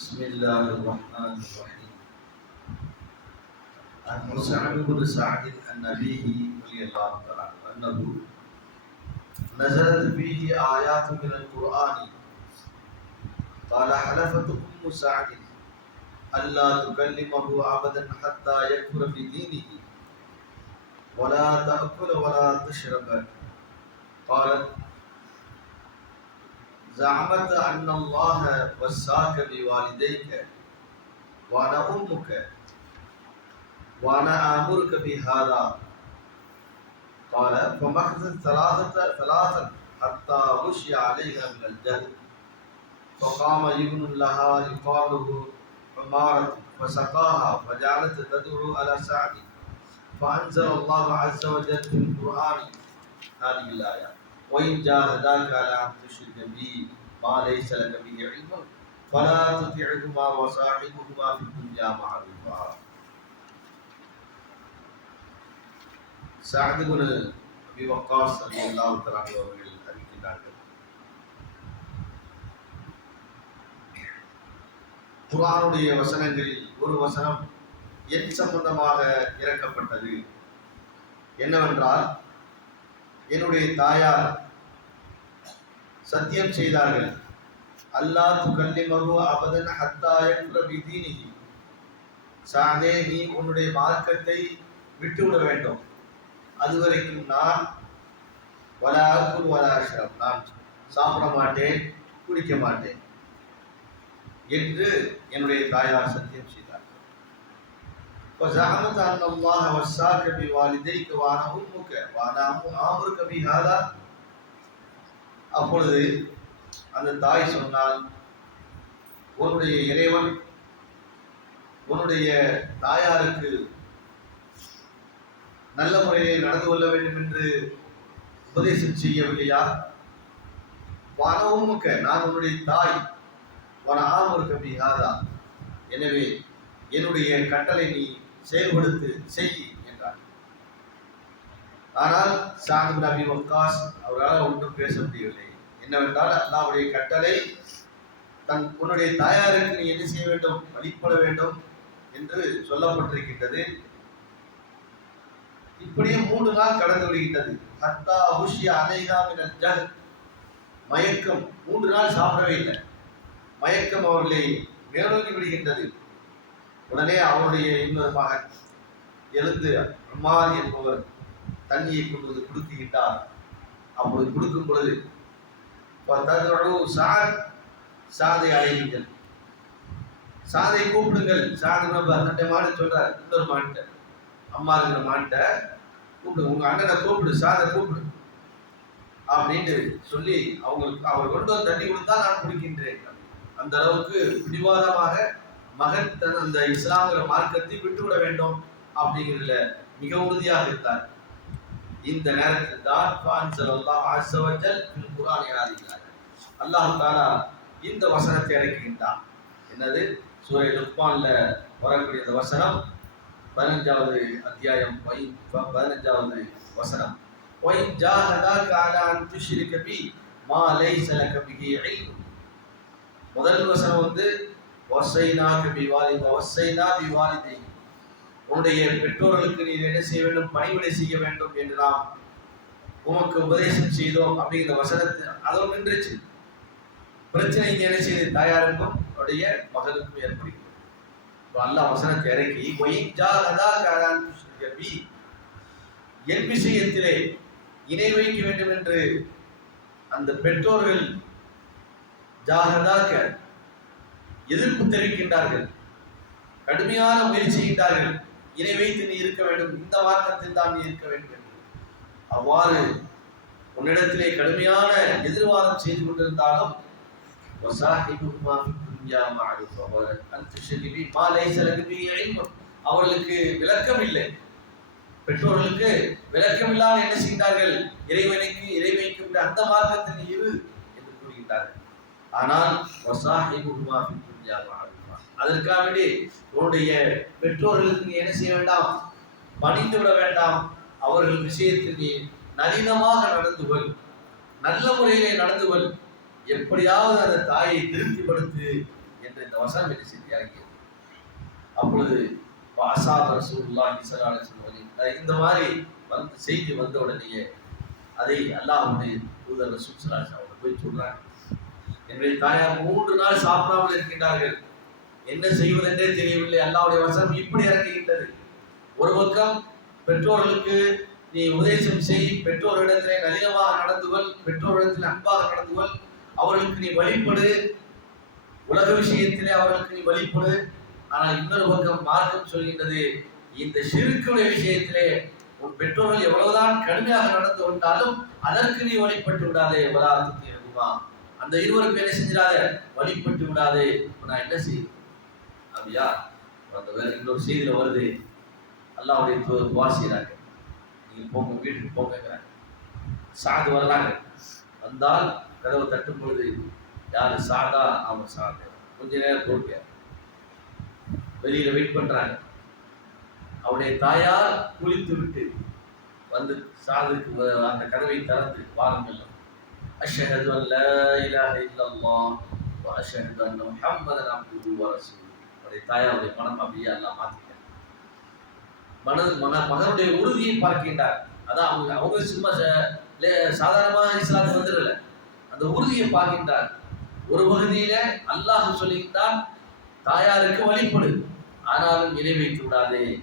بسم الله الرحمن الرحيم. عن مسعد بن سعد عن أبيه رضي الله تعالى أنه نزلت فيه آيات من القرآن. قال حلفت أم سعد ألا تكلمه أبدا حتى يكفر بدينه ولا تأكل ولا تشرب. قالت زعمت أن الله وساك بوالديك وأنا أمك وأنا آمرك بهذا. قال فمكثت ثلاثة ثلاثا حتى غشي عليها من الجهل. فقام ابن لها يقال له عمارة فسقاها فجعلت تدعو على سعد. فأنزل الله عز وجل في القرآن هذه الآية. وإن جاهداك على أن تشرك بي ما ليس لك به علم فلا تطعهما وصاحبهما في الدنيا معروفا سعد بن أبي وقاص رضي الله تعالى عنه அவர்கள் அறிவிக்கின்றார்கள் குர்ஆனுடைய வசனங்களில் ஒரு வசனம் என் சம்பந்தமாக இறக்கப்பட்டது என்னவென்றால் என்னுடைய தாயார் சத்தியம் செய்தார்கள். அல்லாஹ் துகல்லிமஹு அபதன் ஹத்தா யக்ர நீ சாதே நீ உன்னுடைய மார்க்கத்தை விட்டுவிட வேண்டும். அதுவரைக்கும் நான் வலாக்கும் வலாசிரம் நான் சாப்பிட மாட்டேன் குடிக்க மாட்டேன் என்று என்னுடைய தாயார் சத்தியம் செய்தார் وزعمت أن الله وساك بوالديك وأنا أمك وأنا آمرك بهذا அப்பொழுது அந்த தாய் சொன்னால் உன்னுடைய இறைவன் உன்னுடைய தாயாருக்கு நல்ல முறையில் நடந்து கொள்ள வேண்டும் என்று உபதேசம் செய்யவில்லையா வானவுமுக்க நான் உன்னுடைய தாய் வன ஆமருக்கு பிஹாதா எனவே என்னுடைய கட்டளை நீ செயல்படுத்து செய் என்றார். ஆனால் சாந்து நபி வக்காஸ் அவரால் ஒன்றும் பேச முடியவில்லை. என்னவென்றால் அல்லாவுடைய கட்டளை தன் உன்னுடைய தாயாருக்கு நீ என்ன செய்ய வேண்டும் வழிபட வேண்டும் என்று சொல்லப்பட்டிருக்கின்றது. இப்படியே மூன்று நாள் கடந்து விடுகின்றது. ஹத்தா உஷியா அலைஹா மினல் ஜஹ். மயக்கம் மூன்று நாள் சாப்பிடவே இல்லை. மயக்கம் அவர்களை மேலோங்கி விடுகின்றது. உடனே அவனுடைய இன்னொரு மகன் எழுந்து அம்மார் என்பவர் தண்ணியை கொண்டு வந்து கொடுத்துக்கிட்டார் அப்பொழுது கொடுக்கும் பொழுது தன்னோட சார் சாதை அழையுங்கள் சாதை கூப்பிடுங்கள். சாது நம்ம தன்னுடைய மாடு சொல்றார். இன்னொரு மான்ட்ட அம்மா இருக்கிற மான்ட்ட கூப்பிடு. உங்க அண்ணனை கூப்பிடு. சாதை கூப்பிடு. அப்படின்னு சொல்லி அவங்களுக்கு அவர் கொண்டு வந்து தண்ணி கொடுத்தா நான் குடிக்கின்றேன். அந்த அளவுக்கு பிடிவாதமாக மகன் தன் அந்த இஸ்லாமிய மார்க்கத்தை விட்டுவிட வேண்டும் அப்படிங்கிறதுல மிக உறுதியாக இருந்தார். இந்த நேரத்தில் தான் ஃபான்சல் அல்லாஹ் அஸ்ஸவஜல் அல்லாஹ் தாலா இந்த வசனத்தை இறக்குகின்றான் என்னது? சூரை லுக்மான்ல வரக்கூடிய இந்த வசனம் பதினஞ்சாவது அத்தியாயம் பதினஞ்சாவது வசனம். ஒய் ஜாஹதாக அலா அன் துஷ்ரிக பி மா லைஸ லக பிஹி இல்ம். முதல் வசனம் வந்து வசைனா கபி வாலித வசைனா பி உன்னுடைய பெற்றோர்களுக்கு நீ என்ன செய்ய வேண்டும்? பணிவிடை செய்ய வேண்டும் என்று நாம் உமக்கு உபதேசம் செய்தோம் அப்படிங்கிற வசனத்தை அதுவும் நின்றுச்சு. பிரச்சனை இங்கே என்ன செய்து? தாயாருக்கும் அவருடைய மகனுக்கும் ஏற்படுகிறது. இப்போ அல்லாஹ் வசனத்தை இறக்கி ஒயின்ஜா கதா காரான் பி. என் விஷயத்திலே இணை வைக்க வேண்டும் என்று அந்த பெற்றோர்கள் ஜாகதாக எதிர்ப்பு தெரிவிக்கின்றார்கள். கடுமையான முயற்சிக்கின்றார்கள் இணை வைத்து நீ இருக்க வேண்டும். இந்த மார்க்கத்தில் தான் நீ இருக்க வேண்டும் என்று. அவ்வாறு உன்னிடத்திலே கடுமையான எதிர்வாதம் செய்து கொண்டிருந்தாலும் அவர்களுக்கு விளக்கம் இல்லை பெற்றோர்களுக்கு விளக்கம் இல்லாமல் என்ன செய்தார்கள் இறைவனைக்கு இறைவனுக்கு அந்த மார்க்கத்தில் இரு என்று கூறுகின்றார்கள். ஆனால் வசாஹிபுஹுமா அதற்காக உன்னுடைய பெற்றோர்களுக்கு நீ என்ன செய்ய வேண்டாம்? பணிந்து விட வேண்டாம். அவர்கள் விஷயத்தில் நீ நளினமாக நடந்து கொள். நல்ல முறையிலே நடந்து கொள். எப்படியாவது அந்த தாயை திருப்திப்படுத்து என்ற இந்த வசனம் என்ன செய்து இறங்கியது அப்பொழுது அசாப ரசூலுல்லாஹி ஸல்லல்லாஹு இந்த மாதிரி வந்து செய்தி வந்த உடனேயே அதை அல்லாஹ்வுடைய தூதர் ரசூல் ஸல்லல்லாஹு போய் சொல்றாங்க. என்னுடைய தாயார் மூன்று நாள் சாப்பிடாமல் இருக்கின்றார்கள். என்ன செய்வதென்றே தெரியவில்லை. அல்லாவுடைய வசனம் இப்படி இறங்குகின்றது. ஒரு பக்கம் பெற்றோர்களுக்கு நீ உபதேசம் செய் பெற்றோரிடத்திலே நளினமாக நடந்து பெற்றோரிடத்தில் அன்பாக நடந்து அவர்களுக்கு நீ வழிபடு. உலக விஷயத்திலே அவர்களுக்கு நீ வழிபடு. ஆனால் இன்னொரு பக்கம் மார்க்கம் சொல்கின்றது இந்த சிறுக்குடைய விஷயத்திலே உன் பெற்றோர்கள் எவ்வளவுதான் கடுமையாக நடந்து கொண்டாலும் அதற்கு நீ வழிபட்டு விடாதே. வராதத்துக்கு இருக்குமா அந்த இருவருக்கு என்ன செஞ்சிடாத? வழிபட்டு விடாதே. இப்ப நான் என்ன செய்யுது அப்படியா? அந்த வேற இன்னொரு செய்தியில வருது. அல்லாவுடைய துவா செய்கிறாங்க நீங்க போங்க வீட்டுக்கு போங்கிறாங்க சாது வர்றாங்க. வந்தால் கதவை தட்டும் பொழுது யாரு சாதா அவன் சாது கொஞ்ச நேரம் பொறுக்க வெளியில வெயிட் பண்றாங்க. அவனுடைய தாயார் குளித்து விட்டு வந்து சாதுக்கு வ- அந்த கதவை திறந்து வாருங்கள் أشهد أن لا إله إلا الله وأشهد أن محمدا عبده ورسوله. அவருடைய தாயாருடைய மனம் அப்படியே எல்லாம் மாத்திட்டார் மனது மன மகனுடைய உறுதியை பார்க்கின்றார். அதான் அவங்க அவங்க சும்மா ச- சாதாரணமாக இஸ்லாத்துக்கு வந்துடல அந்த உறுதியை பார்க்கின்றார். ஒரு பகுதியில அல்லாஹ் சொல்லிவிட்டான் தாயாருக்கு வழிபடு ஆனாலும் இணை வைத்து விடாதே.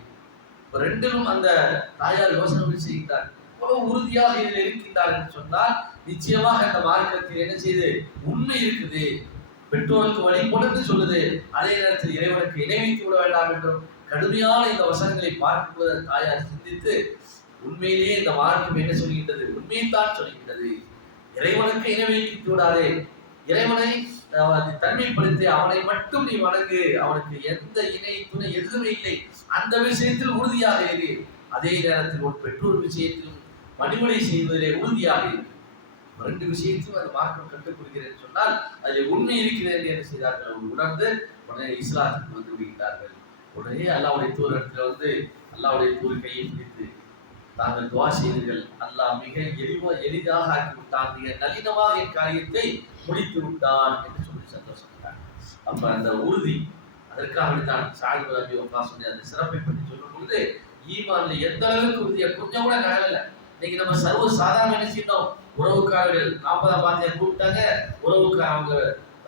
ரெண்டிலும் அந்த தாயார் யோசனை செய்கிறார் இவ்வளவு உறுதியாக இதில் இருக்கின்றார் என்று சொன்னால் நிச்சயமாக அந்த மார்க்கத்தில் என்ன செய்து உண்மை இருக்குது. பெற்றோருக்கு வழி கொடுத்து சொல்லுது. அதே நேரத்தில் இறைவனுக்கு இணைவைத்து விட வேண்டாம் என்றும் கடுமையான இந்த வசனங்களை பார்க்கும்போது தாயார் சிந்தித்து உண்மையிலேயே இந்த மார்க்கம் என்ன சொல்கின்றது? உண்மையைத்தான் சொல்கின்றது. இறைவனுக்கு இணை வைத்து விடாதே. இறைவனை அஹ், தன்மைப்படுத்தி அவனை மட்டும் நீ வணங்கு. அவனுக்கு எந்த இணை துணை எதுவுமே இல்லை. அந்த விஷயத்தில் உறுதியாக இரு. அதே நேரத்தில் ஒரு பெற்றோர் விஷயத்திலும் பணிவிடை செய்வதிலே உறுதியாக இரு ரெண்டு விஷயத்தையும் அந்த மார்க்கம் கற்றுக் கொடுக்கிறேன் சொன்னால் அதில் உண்மை இருக்கிறது என்று செய்தார்கள். அவர் உணர்ந்து உடனே இஸ்லாத்துக்கு வந்து விடுகிறார்கள் உடனே அல்லாவுடைய தூரத்தில் வந்து அல்லாவுடைய தூர் கையை பிடித்து தாங்கள் துவா செய்தீர்கள். அல்லாஹ் மிக எளிவா எளிதாக ஆக்கி விட்டான் மிக நளினமாக என் காரியத்தை முடித்து விட்டான் என்று சொல்லி சந்தோஷப்பட்டார் அப்ப அந்த உறுதி அதற்காக தான் சாஹிப் ரபி ஒக்கா சொல்லி அந்த சிறப்பை பற்றி சொல்லும் பொழுது ஈமான்ல எந்த அளவுக்கு உறுதியை கொஞ்சம் கூட நகரலை இன்னைக்கு நம்ம சர்வ சாதாரண என்ன உறவுக்காரர்கள் நாற்பதாம் பாத்தியா கூப்பிட்டாங்க. உறவுக்கார அவங்க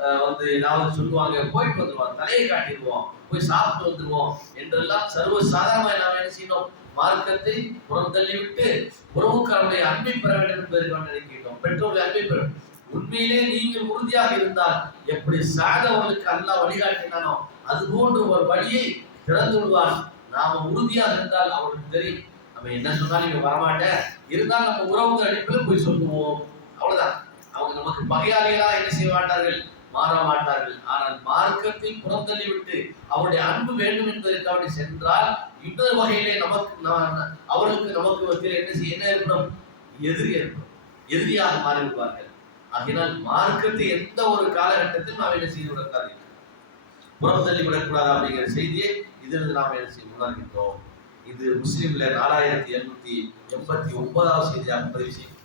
அஹ், வந்து ஏதாவது சொல்லுவாங்க. போயிட்டு வந்துருவோம் தலையை காட்டிடுவோம். போய் சாப்பிட்டு வந்துருவோம் என்றெல்லாம் சர்வ சாதாரணமா நாம என்ன செய்யணும்? மார்க்கத்தை புறந்தள்ளி விட்டு உறவுக்காரனுடைய அன்பை பெற வேண்டும் என்பதற்கு நினைக்கின்றோம் பெற்றோருடைய அன்பை பெற உண்மையிலே நீங்கள் உறுதியாக இருந்தால் எப்படி சாதவர்களுக்கு அல்லாஹ் வழிகாட்டினானோ அது போன்ற ஒரு வழியை திறந்து விடுவான் நாம உறுதியாக இருந்தால் அவனுக்கு தெரியும். நம்ம என்ன சொன்னாலும் இங்க வரமாட்டேன். இருந்தாலும் நம்ம உறவுக்கு அடிப்பில் போய் சொல்லுவோம். அவ்வளவுதான். அவங்க நமக்கு பகையாளிகளா என்ன செய்ய மாட்டார்கள்? மாற மாட்டார்கள். ஆனால் மார்க்கத்தை புறந்தள்ளி விட்டு அவருடைய அன்பு வேண்டும் என்பதற்கு சென்றால் இன்னொரு வகையிலே நமக்கு அவர்களுக்கு நமக்கு மத்தியில் என்ன செய்ய என்ன ஏற்படும்? எதிரி ஏற்படும். எதிரியாக மாறிவிடுவார்கள். ஆகினால் மார்க்கத்தை எந்த ஒரு காலகட்டத்திலும் நாம் என்ன செய்து விடக்கூடாது புறந்தள்ளி விடக்கூடாது அப்படிங்கிற செய்தியை இதிலிருந்து நாம் என்ன செய்ய உணர்கின்றோம்? இது முஸ்லீம்ல நாலாயிரத்தி எழுநூத்தி எண்பத்தி ஒன்பதாவது செய்தியாக பதிவு செய்யும்